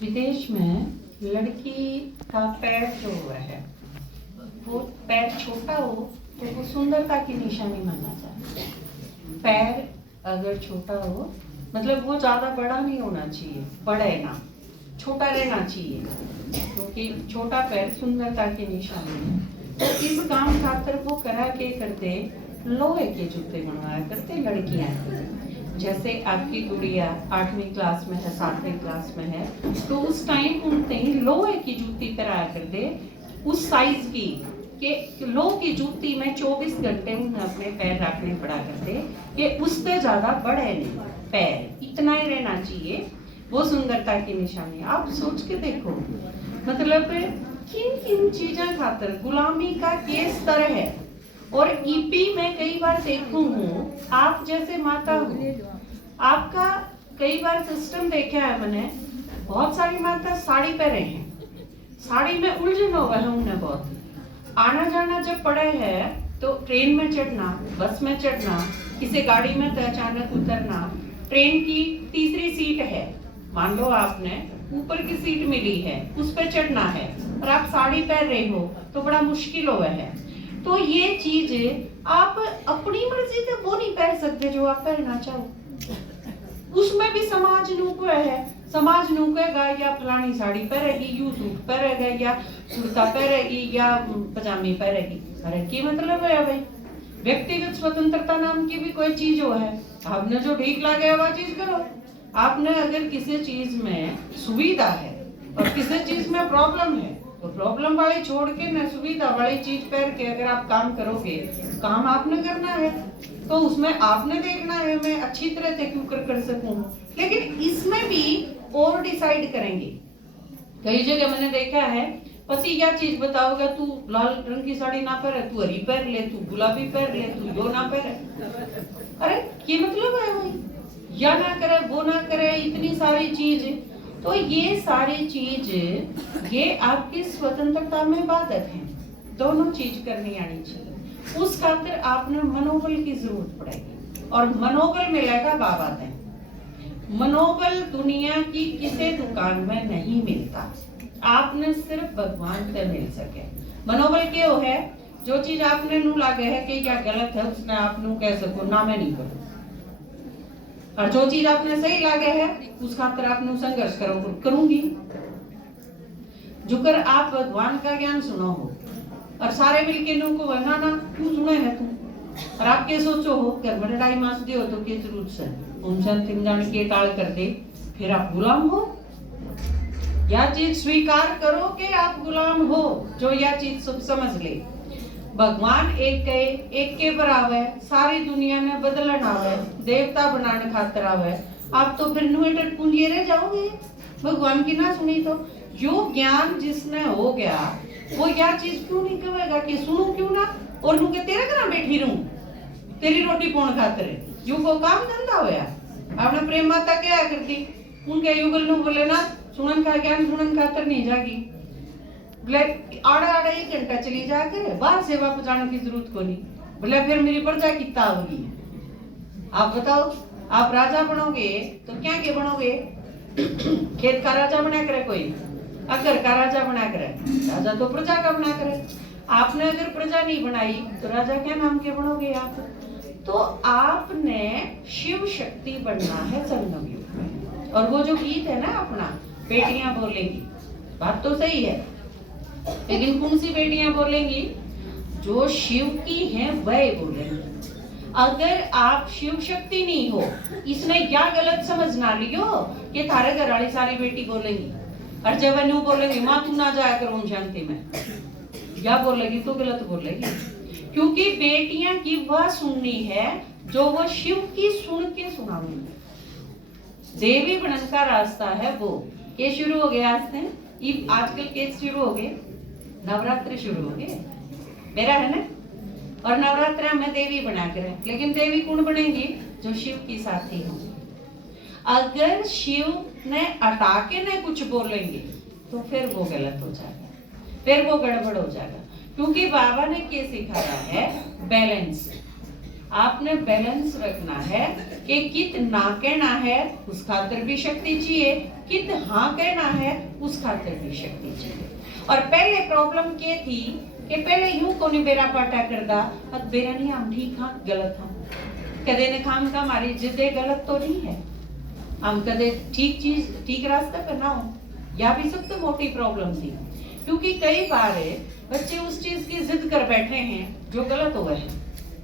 विदेश में लड़की का पैर जो हुआ है वो पैर छोटा हो तो वो सुंदरता की निशानी माना जाता है। पैर अगर छोटा हो मतलब वो ज़्यादा बड़ा नहीं होना चाहिए, बड़े ना, छोटा रहना चाहिए, क्योंकि छोटा पैर सुंदरता की निशानी है। तो इस काम खातर वो करा के करते लोहे के जूते बनवाया करते लड़कियां। जैसे आपकी गुड़िया 8वीं क्लास में है, 7वीं क्लास में है, तो उस टाइम उनते ही लोहे की जूती पहनाया करते उस साइज की कि लोहे की जूती में 24 घंटे उन्हें अपने पैर रखने पड़ा करते कि उससे ज्यादा बड़े नहीं, पैर इतना ही रहना चाहिए, वो सुंदरता की निशानी। आप सोच के देखो, मतलब किन किन चीजें खातर गुलामी का ये स्तर है। और ईपी में कई बार देखूं हूँ, आप जैसे माता हो, आपका कई बार सिस्टम देखा है मैंने, बहुत सारी माता साड़ी पहने हैं, साड़ी में उलझन हुआ है उन्हें बहुत। आना जाना जब पड़े है तो ट्रेन में चढ़ना, बस में चढ़ना, किसी गाड़ी में तो अचानक उतरना, ट्रेन की तीसरी सीट है, मान लो आपने ऊपर की सीट मिली है, उस पर चढ़ना है और आप साड़ी पहन रहे हो तो बड़ा मुश्किल हुआ है। तो ये चीज आप अपनी मर्जी से वो नहीं पहन सकते जो आप पहनना चाहो। उसमें भी समाज नुक है, समाज नुकेगा या फलानी साड़ी पहनेगी, यू सूट पहनेगा या कुर्ता पहनेगी या पजामी पहनेगी। अरे की मतलब है भाई, व्यक्तिगत स्वतंत्रता नाम की भी कोई चीज हो है। आपने जो ठीक लगे वह चीज करो। आपने अगर किसी चीज में सुविधा है और किसी चीज में प्रॉब्लम है तो प्रॉब्लम वाली छोड़ के न सुविधा वाली चीज पहन के अगर आप काम करोगे, काम आपने करना है तो उसमें आपने देखना है मैं अच्छी तरह से क्यों कर सकूं। लेकिन इसमें भी और डिसाइड करेंगे। कई जगह मैंने देखा है, पति क्या चीज बताओगे, तू लाल रंग की साड़ी ना पहने, तू हरी पहन ले, तू गुलाबी पहन ले, तू यो ना पहने। अरे ये मतलब है भाई, या ना करे वो ना करे, इतनी सारी चीज। तो ये सारी चीज ये आपकी स्वतंत्रता में बाधक है। दोनों चीज करनी आनी चाहिए। उस खातिर आपने मनोबल की जरूरत पड़ेगी और मनोबल मिलेगा बाबा ने। मनोबल दुनिया की किसी दुकान में नहीं मिलता, आपने सिर्फ भगवान से मिल सके। मनोबल क्यों है? जो चीज आपने नू लागे है कि या गलत है उसने आप नू कह सको ना मैं नहीं करूं, और जो चीज आपने सही लागे है उस खातिर आपने संघर्ष करूंगी। जुकर आप भगवान का ज्ञान सुनो हो और सारे मिलके नू को ना ना क्यों सुने है तू, और आप क्या सोचो हो घर में लड़ाई मास दे हो तो क्या जरूरत से उनसे तीन जान के टाल कर दे, फिर आप गुलाम हो। यह चीज स्वीकार करो कि आप गुलाम हो, जो यह चीज सब समझ ले। भगवान एक के बराबर, सारी दुनिया ने बदलन आवे, देवता बनाने खातिर आवे। आप तो फिर नुएटर पूंजी रह जाओगे भगवान की ना सुनी तो। जो ज्ञान जिसने हो गया वो यह चीज क्यों नहीं कहेगा कि सुनू क्यों ना, और नू के तेरे घर बैठी रहूं तेरी रोटी कौन खातिर, यू को काम धंधा होया। आपने प्रेम माता क्या करती, उनके युगल नू बोले ना सुनन का ज्ञान सुनन खातिर नहीं जागी, बोले आड़ा आड़ा 1 घंटा चली जाकर बाहर सेवा को जाने की जरूरत को नहीं। बोले फिर मेरी प्रजा कितना होगी। आप बताओ, आप राजा बनोगे तो क्या के बनोगे? खेत का राजा बना करे कोई, अगर का राजा बना करे, राजा तो प्रजा का बना करे। आपने अगर प्रजा नहीं बनाई तो राजा क्या नाम के बनोगे आप? तो आपने शिव शक्ति बनना है संगम युग में। और वो जो गीत है ना अपना, बेटियां बोलेंगी, बात तो सही है, लेकिन कौन सी बेटियां बोलेंगी? जो शिव की हैं वह बोलेंगी। अगर आप शिव शक्ति नहीं हो, इसने क्या गलत समझ ना लियो कि थारे घर वाली सारी बेटी बोलेंगी, और जब वह बोलेंगी माँ तू ना जाया करो शांति में, क्या बोलेगी तो गलत बोलेगी। क्योंकि बेटियां की वह सुननी है जो वह शिव की सुन के सुनाऊंगी। देवी बनने का रास्ता है वो। ये शुरू हो गया आज से, आजकल के शुरू हो गए, नवरात्र शुरू हो गए मेरा है ना, और नवरात्र में देवी बना कर, लेकिन देवी कौन बनेंगी? जो शिव की साथी हो। अगर शिव ने हटा के न कुछ बोलेंगे तो फिर वो गलत हो जाएगा, फिर वो गड़बड़ हो जाएगा। क्योंकि बाबा ने क्या सिखाया है? बैलेंस। आपने बैलेंस रखना है कि कित ना कहना है उस खातर भी शक्ति चाहिए, कित हाँ कहना है उस खातर भी शक्ति चाहिए। और पहले प्रॉब्लम क्या थी कि पहले यूं कोनी बेरा पाटा करदा, अब बेरा नहीं हम ठीक हाँ गलत हाँ, कदे ने काम का हमारी जिद्दे गलत तो नहीं है, हम कदे ठीक चीज ठीक रास्ता पे ना हो, या भी सबसे मोटी प्रॉब्लम थी। क्योंकि कई बार बच्चे उस चीज की जिद कर बैठे हैं जो गलत हुआ है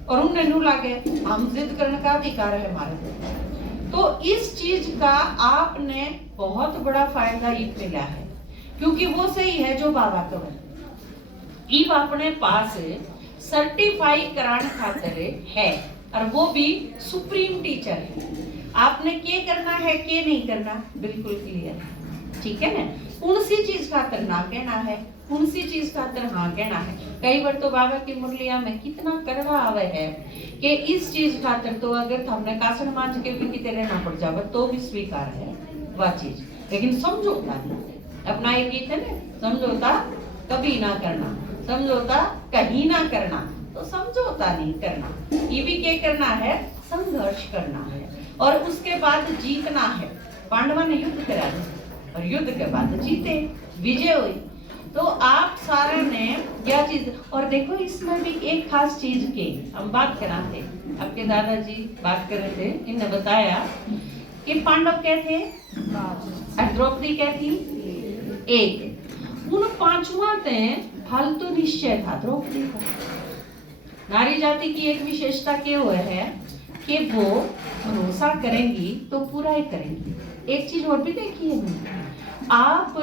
और उन्हें नू लागे हम जिद करने का अधिकार है हमारे। तो इस चीज का आपने बहुत बड़ा फायदा ये मिला है, क्योंकि वो सही है जो बाबा कवर इब अपने पास सर्टिफाई कराने खातिर है, और वो भी सुप्रीम टीचर है। आपने क्या करना है क्या नहीं करना बिल्कुल क्लियर है, ठीक है ना। कौन सी चीज खातिर ना कहना है, कौन सी चीज खातिर हाँ कहना है। कई बार तो बाबा की मुरलिया में कितना कड़वा आवे है कि इस चीज खातिर तो अगर हमने कासड़ मांझ के भी किते रहना पड़ जावे तो भी स्वीकार है वह चीज, लेकिन समझौता नहीं। अपना एक गीत है ना, समझौता कभी ना करना, समझौता कहीं ना करना, तो समझौता नहीं करना। ये भी क्या करना है, संघर्ष करना है और उसके बाद जीतना है। पांडवा ने युद्ध करा और युद्ध के बाद जीते, विजय हुई। तो आप सारे ने क्या चीज, और देखो इसमें भी एक खास चीज की हम बात करा थे, आपके दादाजी बात कर रहे थे, इन्होंने बताया कि पांडव क्या थे और द्रौपदी क्या थी एक। उन पांचवा ते फालतू निश्चय था द्रौपदी का। नारी जाति की एक विशेषता क्या हुआ है कि वो भरोसा करेंगी तो पूरा ही करेंगी। एक चीज और भी देखी है मैंने, आप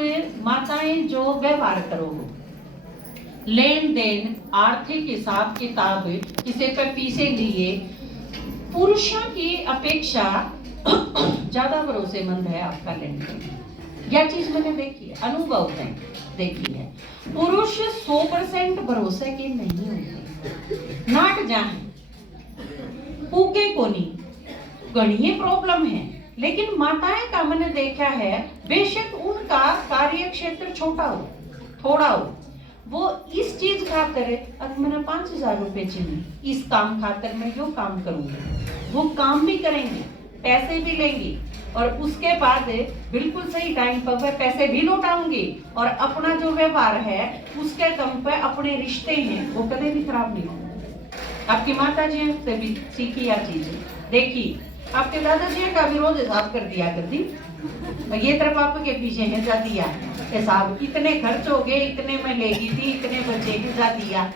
माताएं जो व्यवहार करोगे, लेन देन आर्थिक हिसाब किताब किसी पे पीछे लिए, पुरुषों की अपेक्षा ज्यादा भरोसेमंद है आपका लेन देन। यह चीज मैंने देखी है, अनुभव है, देखी है। पुरुष 100% भरोसे के नहीं होते, नाट जाए पूके को नहीं, गणीय प्रॉब्लम है। लेकिन माताएं का मैंने देखा है, बेशक उनका कार्य क्षेत्र छोटा हो थोड़ा हो, वो इस चीज खातिर अगर मैंने 5,000 रुपए चाहिए इस काम खातिर मैं यो काम करूंगी, वो काम भी करेंगे, पैसे भी लेंगी और उसके बाद बिल्कुल सही टाइम पर वह पैसे भी लौटाऊंगी और अपना जो व्यवहार है उसके दम पे अपने रिश्ते हैं वो कभी भी खराब नहीं होंगे। आपकी माता जी से भी सीखी यह चीज देखी, आपके दादाजी का विरोध हिसाब कर दिया कर दी, ये तरफ आपके पीछे है जा दिया हिसाब, इतने खर्च हो गए, इतने में लेगी थी, इतने बचे जा दिया,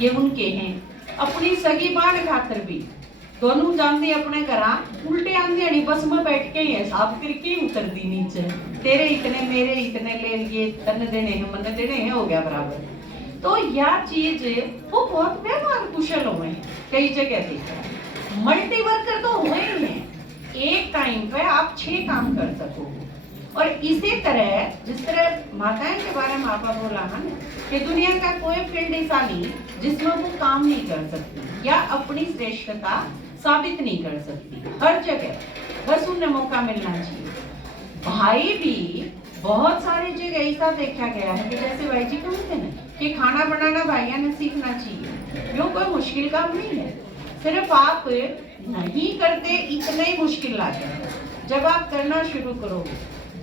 ये उनके हैं। अपनी सगी बाण खातर भी दोनों जानती अपने घरा उल्टे आंधी बस में बैठ के हिसाब करके उतर दी नीचे, तेरे इतने मेरे इतने ले लिए, तन देने हैं मन देने हैं, हो गया बराबर। तो यह चीज वो बहुत व्यवहार कुशल हुए हैं, कई जगह देखा मल्टी वर्कर तो हुए ही हैं, एक टाइम पे आप 6 काम कर सकोगे। और इसी तरह जिस तरह माताएं के बारे में आपा बोला है ना कि दुनिया का कोई फील्ड ऐसा नहीं जिसमें वो काम नहीं कर सकती या अपनी श्रेष्ठता साबित नहीं कर सकती, हर जगह बस उन्हें मौका मिलना चाहिए। भाई भी बहुत सारी जगह ऐसा देखा गया है कि जैसे भाई जी कहते हैं कि खाना बनाना भाइयों ने सीखना चाहिए, यो कोई मुश्किल काम नहीं है, सिर्फ आप नहीं करते इतने ही मुश्किल लागे। जब आप करना शुरू करोगे,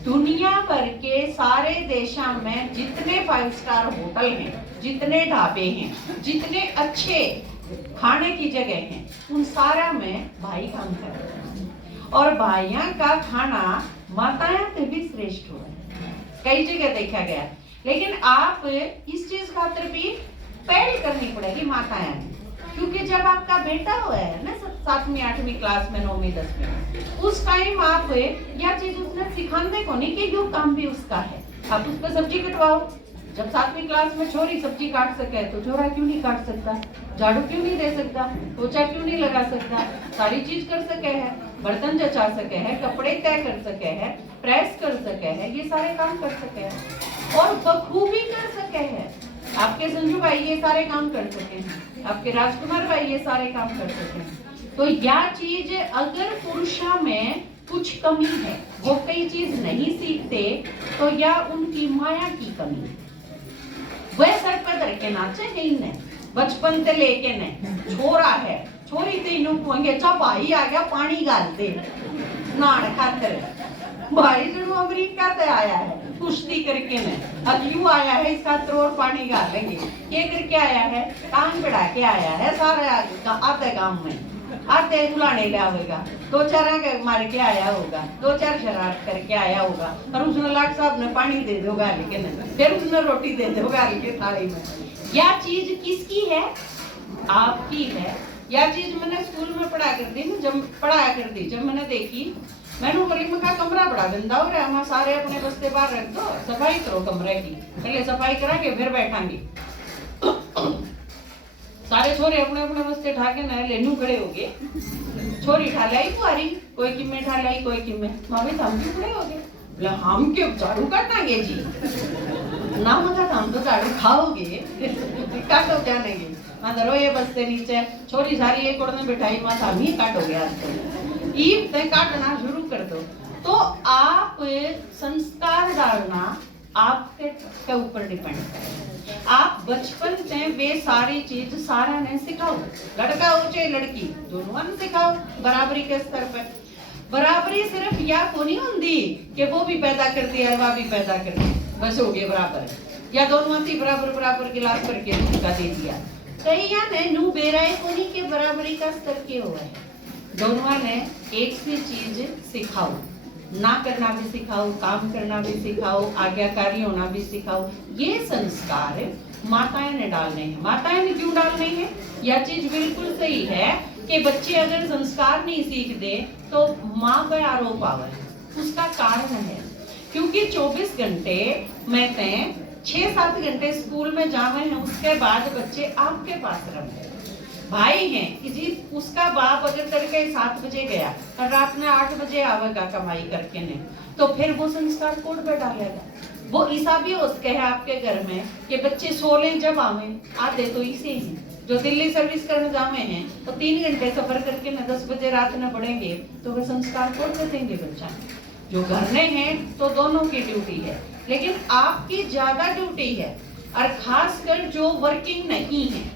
दुनिया भर के सारे देशों में जितने 5 स्टार होटल हैं, जितने ढाबे हैं, जितने अच्छे खाने की जगह हैं, उन सारा में भाई काम कर रहे हैं और भाइयों का खाना माताएं से भी श्रेष्ठ हो रहा है, कई जगह देखा गया। लेकिन आप इस चीज खातिर भी पहल करनी पड़ेगी माताएं, क्योंकि जब आपका बेटा हुआ है ना 7वीं 8वीं क्लास में 9वीं 10वीं, उस टाइम आप यह चीज उसने सिखाने को नहीं कि यो काम भी उसका है, आप उस पर सब्जी कटवाओ। जब 7वीं क्लास में छोरी सब्जी काट सके तो छोरा क्यों नहीं काट सकता, झाड़ू क्यों नहीं दे सकता, पोछा क्यों नहीं लगा सकता, सारी चीज कर सके है, बर्तन जचा सके है, कपड़े तय कर सके है, प्रेस कर सके है, ये सारे काम कर सके है और बखूबी कर सके है। आपके संजू भाई ये सारे काम कर सके हैं, आपके राजकुमार भाई ये सारे काम कर सके हैं। तो यह चीज अगर पुरुषों में कुछ कमी है, वो कई चीज नहीं सीखते, तो यह उनकी माया की कमी है। वह सर पर धर के नाचे नहीं ने बचपन से लेके ने, छोरा है छोरी तीनों कुएंगे चा भाई आ गया पानी गालते नाड़ खातर। भाई जो अमेरिका से आया है कुश्ती करके ने अब यूं आया है इसका और पानी गालेंगे ये करके आया है टांग बढ़ा के आया है सारे आते काम में आते बुलाने ले आवेगा 2-4 के मार के आया होगा 2-4 शरारत करके आया होगा और उसने लाट साहब ने पानी दे दो गाल के ने फिर उसने रोटी दे दो गाल के थाली में। यह चीज किसकी है? आपकी है। यह चीज मैंने स्कूल में पढ़ाया करती जब मैंने देखी मैंने करीम का कमरा बड़ा गंदा हो रहा है सारे अपने बस्ते बाहर रख दो सफाई करो कमरे की पहले सफाई करा के फिर बैठांगे सारे छोरे अपने अपने बस्ते ठाके ना लेनू खड़े हो गए छोरी ठालाई कुआरी कोई किमे ठालाई कोई किमे मावे हम भी खड़े हो गए बोला हम क्यों झाड़ू काटांगे जी ना मगा हम तो झाड़ू खाओगे काटो जानेंगे माधरो ये बस्ते नीचे छोरी सारी एक ओर में बिठाई माता हम ही काटोगे आज तो ईब से काटना शुरू कर दो। तो आप संस्कार डालना आपके ऊपर डिपेंड है। आप बचपन से वे सारी चीज सारा ने सिखाओ लड़का हो चाहे लड़की दोनों ने सिखाओ बराबरी के स्तर पर। बराबरी सिर्फ या को नहीं होती कि वो भी पैदा करती है वह भी पैदा करती बस हो गए बराबर या दोनों थी बराबर गिलास करके उनका दे दिया कहीं या ने नू बेराए को नहीं के बराबरी का स्तर के हुआ है। दोनों ने एक सी चीज सिखाओ ना करना भी सिखाओ काम करना भी सिखाओ आज्ञाकारी होना भी सिखाओ। ये संस्कार माताएं ने डालने हैं। माताएं ने क्यों डालने हैं? यह चीज बिल्कुल सही है कि बच्चे अगर संस्कार नहीं सीखते तो माँ पे आरोप आवे उसका कारण है क्योंकि 24 घंटे में 6-7 घंटे स्कूल में जावे हैं उसके बाद बच्चे आपके पास रहे भाई हैं कि जी उसका बाप अगर तड़के 7 बजे गया और रात में 8 बजे आवेगा कमाई करके नहीं तो फिर वो संस्कार कोड पे डालेगा। वो ईसा भी उसके है आपके घर में कि बच्चे सोले जब आवे आते तो इसे ही जो दिल्ली सर्विस करने जावे हैं तो 3 घंटे सफर करके न 10 बजे रात में पढ़ेंगे तो वे संस्कार कोड पे देंगे बच्चा। जो घर में है तो दोनों की ड्यूटी है लेकिन आपकी ज्यादा ड्यूटी है और खासकर जो वर्किंग नहीं है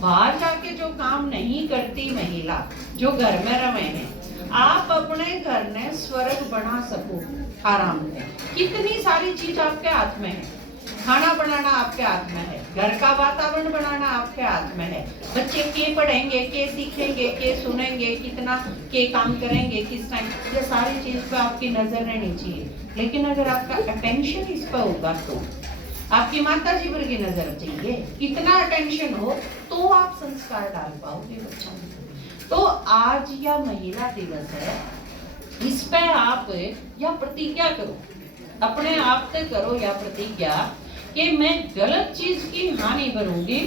बाहर जाके जो काम नहीं करती महिला जो घर में रहे हैं आप अपने घर में स्वर्ग बना सको आराम से। कितनी सारी चीज आपके हाथ में है। खाना बनाना आपके हाथ में है घर का वातावरण बनाना आपके हाथ में है। बच्चे के पढ़ेंगे के सीखेंगे के सुनेंगे कितना के काम करेंगे किस टाइम ये सारी चीज पे आपकी नजर रहनी चाहिए। लेकिन अगर आपका अटेंशन इस पर होगा तो आपकी माता जी पर की नजर चाहिए इतना अटेंशन हो तो आप संस्कार डाल पाओगे बच्चा में। तो आज या महिला दिवस है इस पे आप या प्रतिज्ञा करो अपने आप से करो या प्रतिज्ञा कि मैं गलत चीज की हानि करूंगी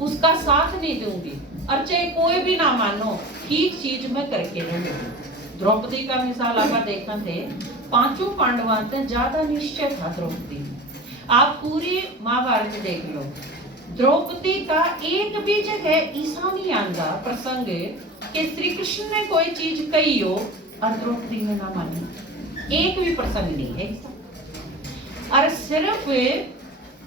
उसका साथ नहीं दूंगी और चाहे कोई भी ना मानो ठीक चीज में करके रहूंगी। द्रौपदी का मिसाल आप देखा थे 5 पांडवों से ज्यादा निश्चय था द्रौपदी। आप पूरी महाभारत देख लो द्रौपदी का एक भी जगह ऐसा नहीं आंदा प्रसंग कि श्री कृष्ण ने कोई चीज कही हो और द्रौपदी ने ना मानी एक भी प्रसंग नहीं है। और सिर्फ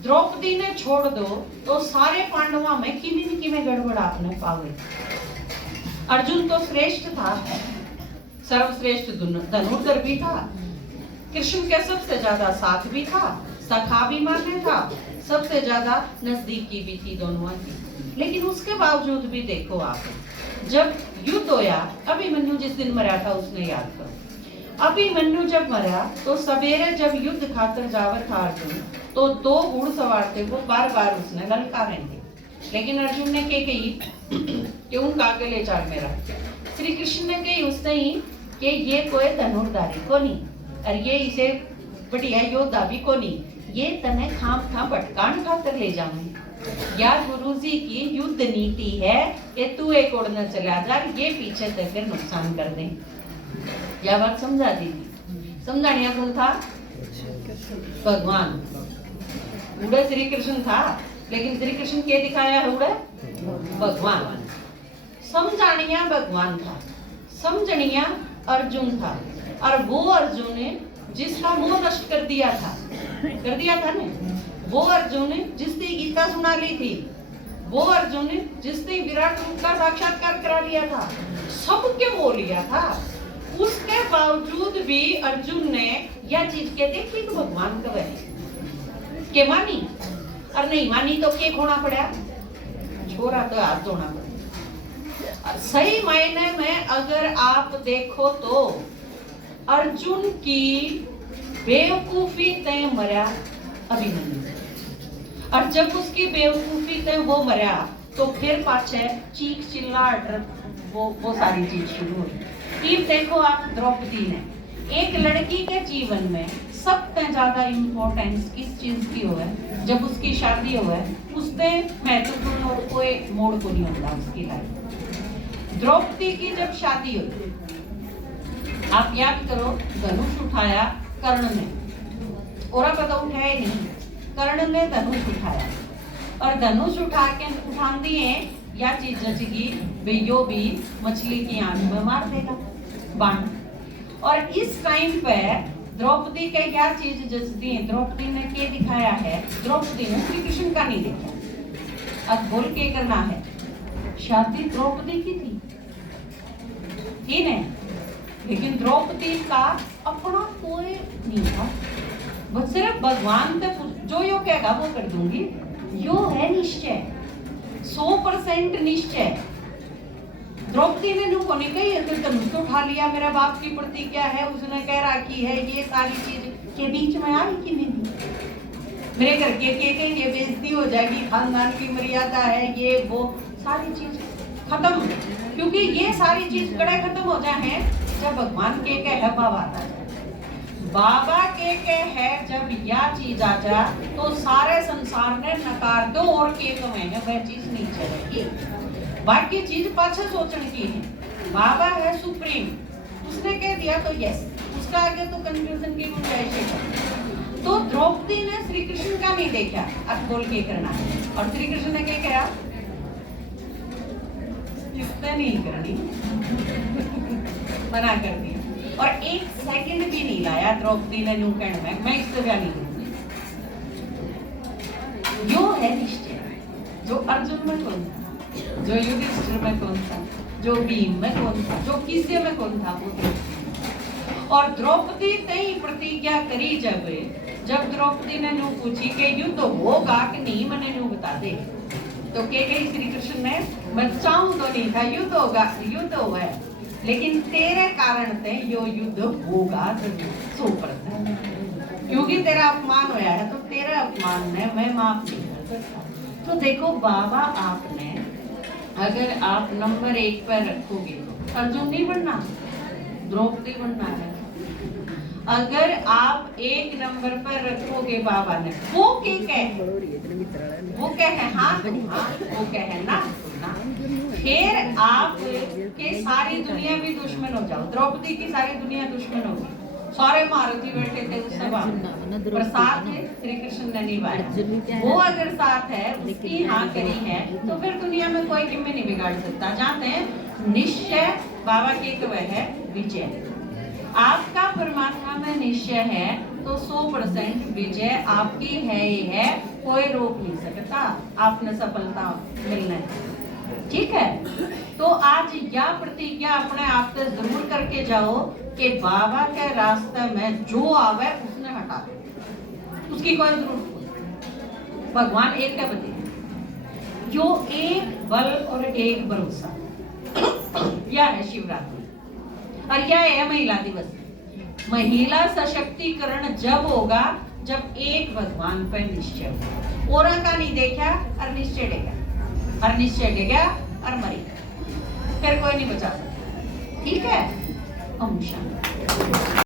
द्रौपदी ने छोड़ दो तो सारे पांडवों में किमी गड़बड़ आपने पावे। अर्जुन तो श्रेष्ठ था सर्वश्रेष्ठ धनुर्धर भी था कृष्ण के सबसे ज्यादा साथ भी था सखा भी माने था सबसे ज्यादा नजदीकी भी थी दोनों की। लेकिन उसके बावजूद भी देखो आप जब युद्ध होया अभिमन्यु जिस दिन मरा था उसने याद करो अभिमन्यु जब मरा तो सवेरे जब युद्ध खातर जावर था अर्जुन तो 2 घुड़सवार थे वो बार बार उसने ललकारे थे। लेकिन अर्जुन ने क्या कही क्यों काके ले चाल मेरा श्री कृष्ण ने कही उसने ही कि ये कोई धनुर्धारी को नहीं और ये इसे बढ़िया योद्धा भी को नहीं ये तने खाम खा भटकान खातर ले जाऊंगी। या गुरुजी की युद्ध नीति है कि तू एक ओर न चला जा ये पीछे से फिर नुकसान कर दे। यह बात समझा दीजिए समझाने कौन था भगवान उड़े श्री कृष्ण था लेकिन श्री कृष्ण के दिखाया है उड़े भगवान समझानिया भगवान था समझनिया अर्जुन था और वो अर्जुन ने जिसका मोह नष्ट कर दिया था ना वो अर्जुन जिसने गीता सुना ली थी वो अर्जुन जिसने विराट रूप का साक्षात्कार करा लिया था, सबके वो लिया था, उसके बावजूद भी अर्जुन ने यह चीज के देखी तो भगवान कब है के मानी, और नहीं मानी तो के खोना पड़ा, छोरा तो हाथ धोना पड़ा। सही मायने में अगर आप देखो तो अर्जुन की बेवकूफी तय मरा अभिमन्यु, और जब उसकी बेवकूफी तय वो मरा तो फिर पाछे चीख चिल्लाहट वो सारी चीज शुरू हुई। ये देखो आप द्रौपदी ने, एक लड़की के जीवन में सबसे ज्यादा इम्पोर्टेंस किस चीज की हो है, जब उसकी शादी हो है उसने महत्वपूर्ण और कोई मोड़ को नहीं होता उसकी लाइफ। द्रौपदी की जब शादी हुई, आप याद करो, धनुष उठाया कर्ण ने, और पता उठाया ही नहीं, कर्ण ने धनुष उठाया, और धनुष उठा के उठा दिए या चीज जचगी बेयो भी मछली की आंख में मार देगा बाण। और इस टाइम पे द्रौपदी के क्या चीज जचती है, द्रौपदी ने क्या दिखाया है, द्रौपदी ने श्री कृष्ण का नहीं देखा। अब बोल के करना है, शादी द्रौपदी की थी ही नहीं, लेकिन द्रौपदी का अपना कोई नहीं था, वो सिर्फ भगवान से जो यो कहेगा वो कर दूंगी, यो है निश्चय, 100% निश्चय। द्रौपदी ने नु कोने कही अगर धनुष तो उठा लिया, मेरा बाप की प्रतिज्ञा है, उसने कह रखी है, ये सारी चीज के बीच में आई कि नहीं, मेरे घर के ये बेइज्जती हो जाएगी, खानदान की मर्यादा है, ये वो सारी चीज खत्म, क्योंकि ये सारी चीज कड़े खत्म हो जाए जब भगवान के है बाबा आता है, बाबा के है जब यह चीज आ जा तो सारे संसार ने नकार दो, और के तो मैंने वह चीज नहीं चलेगी, बाकी चीज पाछे सोचने की है। बाबा है सुप्रीम, उसने कह दिया तो यस, उसका आगे तो कंफ्यूजन की गुंजाइश है। तो द्रौपदी ने श्री कृष्ण का नहीं देखा, अब बोल के करना है, और श्री कृष्ण ने क्या कहा, किसने नहीं करनी मना कर दिया, और एक सेकंड भी नहीं लाया द्रौपदी ने यूं कहने में, मैं इससे क्या नहीं करूंगी। यो है निश्चय, जो अर्जुन में कौन था, जो युधिष्ठिर में कौन था, जो भीम में कौन था, जो किसी में कौन था, वो था। और द्रौपदी ने प्रतिज्ञा करी, जब द्रौपदी ने नु पूछी कि युद्ध होगा कि नहीं, मैंने नु बता दे, तो के गई श्री कृष्ण ने, मैं चाहूं तो नहीं था, युद्ध होगा, युद्ध हुआ है, लेकिन तेरे कारण से यो युद्ध होगा 100%, क्योंकि तेरा अपमान होया है, तो तेरे अपमान ने मैं माफ नहीं कर सकता। तो देखो बाबा, आपने अगर आप नंबर 1 पर रखोगे तो अर्जुन नहीं बनना, द्रौपदी बनना है। अगर आप 1 नंबर पर रखोगे बाबा ने, वो के कहे, वो कहे हाँ वो कहे ना, फिर आप के सारी दुनिया भी दुश्मन हो जाओ, द्रौपदी की सारी दुनिया दुश्मन होगी, सारे महारथी बैठे थे उस सभा में, पर साथ है श्री कृष्ण ने निभाया, वो अगर साथ है, उसकी हाँ करी है, तो फिर दुनिया में कोई किम्मे नहीं बिगाड़ सकता। जानते हैं निश्चय बाबा की तो वह है विजय, आपका परमात्मा में निश्चय है तो 100% विजय आपकी है ही है, कोई रोक नहीं सकता, आपने सफलता मिलना है, ठीक है। तो आज यह प्रतिज्ञा अपने आप से जरूर करके जाओ कि बाबा के रास्ते में जो आवे उसने हटा दे, उसकी कोई जरूरत नहीं। भगवान एक का बते, जो एक बल और एक भरोसा, यह है शिवरात्रि, और यह है महिला दिवस। महिला सशक्तिकरण जब होगा जब एक भगवान पर निश्चय होगा, और का नहीं देखा और निश्चय देगा, और निश्चय देगा और मरी, फिर कोई नहीं बचा सकता, ठीक है। ओम शांति।